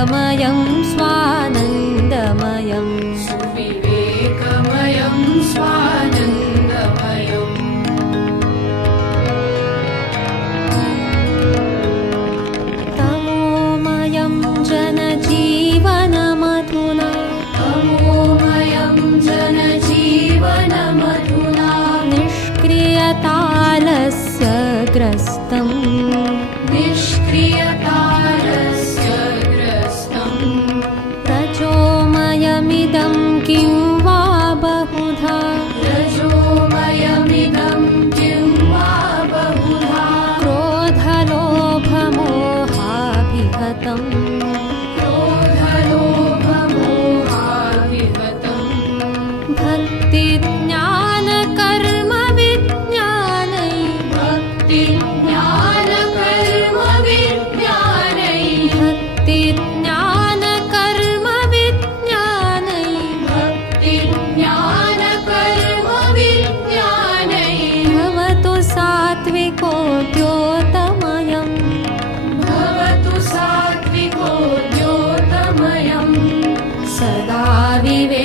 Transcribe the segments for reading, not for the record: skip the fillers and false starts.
सुविवेकमयं स्वानन्दमयं सुविवेकमयं स्वानन्दमयम् तमोमयं जनजीवनमधुना तमोमयं जनजीवनमधुना निष्क्रियतालस्य ग्रस्तम् निष्क्रियतालस्य ग्रस्तम् रजोमयमिदं किं वा बहुधा रजोमयमिदं किं वा बहुधा क्रोधलोभमोहाभिहतम् क्रोधलोभमोहाभिहतम् भक्तिज्ञानकर्मविज्ञानै भक्तिज्ञानकर्मविज्ञानै भक्तिज्ञानकर्मविज्ञानै भक्तिज्ञानकर्मविज्ञानै भवतु सात्विको द्योतमयम् भवतु सात्विको द्योतमयम् सदा विवेकानन्दमयं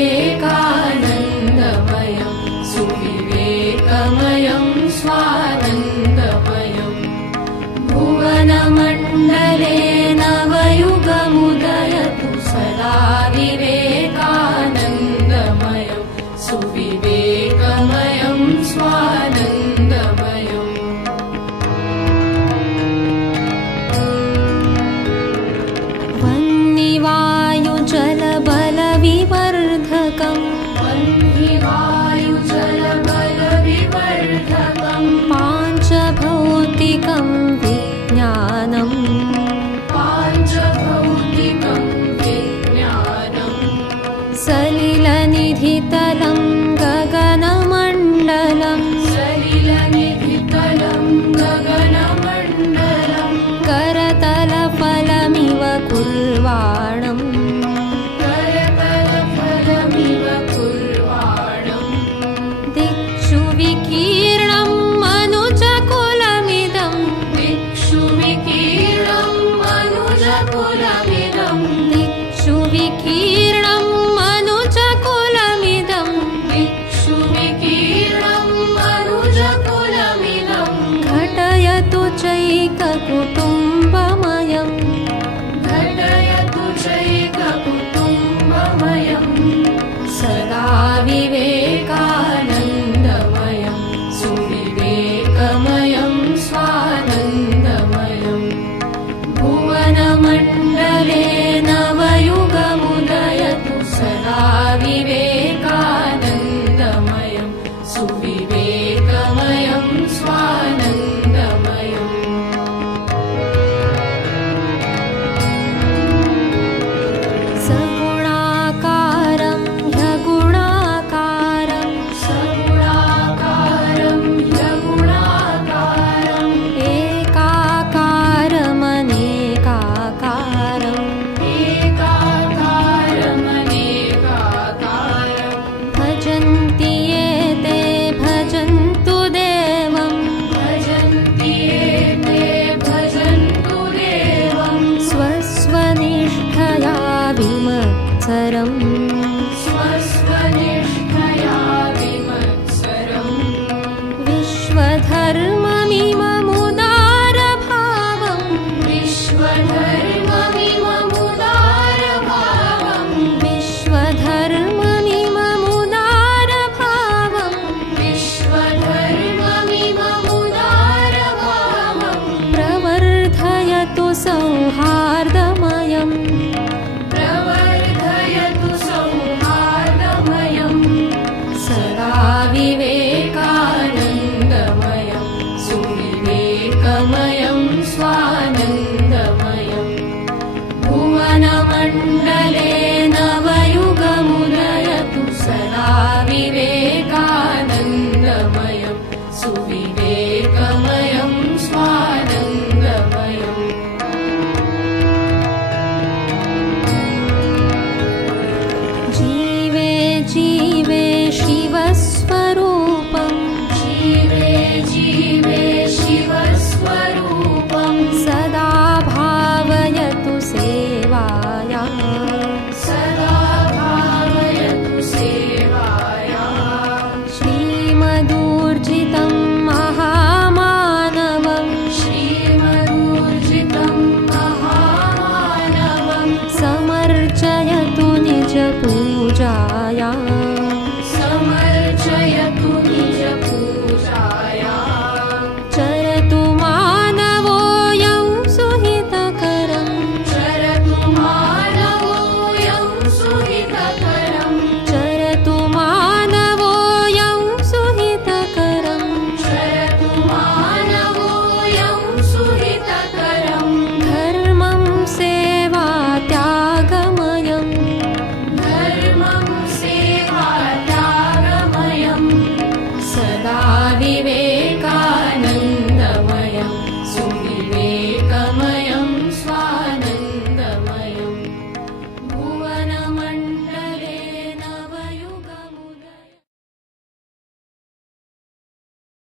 सुविवेकमयं स्वानन्दमयम् भुवनमण्डले नवयुगमुदयतु सदा विवेकानन्दमयं सुविवेकमयं स्वानन्दमयम् वह्निवायुजलबलविवर्धकम् वह्निवायुजलबलविवर्धकम् पाञ्चभौतिकं विज्ञानम् पाञ्चभौतिकं विज्ञानम् सलिलनिधितलं गगनमण्डलं सलिलनिधितलं गगनमण्डलं करतलफलमिव कुर्वाणम् करतलफलमिव कुर्वाणम् दिक्षु विकीर्णं मनुजकुलमिदं दिक्षु विकीर्णं मनुजकुलमिदं दिक्षु विकीर्णं मनुजकुलमिदं दिक्षु विकीर्णं मनुजकुलमिदं घटयतु चैककुटुम्बमयम् घटयतु चैककुटुम्बमयम् सदा विवेकानन्दमयं सुविवेकमयं स्वानन्दमयम् भुवनमण्डले नवयुगमुदयतु सदा विवेकानन्दमयं सुविवेकमयं स्वानन्दमयम् सगुणाकारं ह्यगुणाकारं सगुणाकारं ह्यगुणाकारम् एकाकारमनेकाकारम् एकाकारमनेकाकारम् भजन्ति ये ते भजन्तु देवं भजन्ति ये ते भजन्तु देवं स्वस्वनिष्ठया विमत्सरम् स्वस्वनिष्ठया विमत्सरम् विश्वधर्म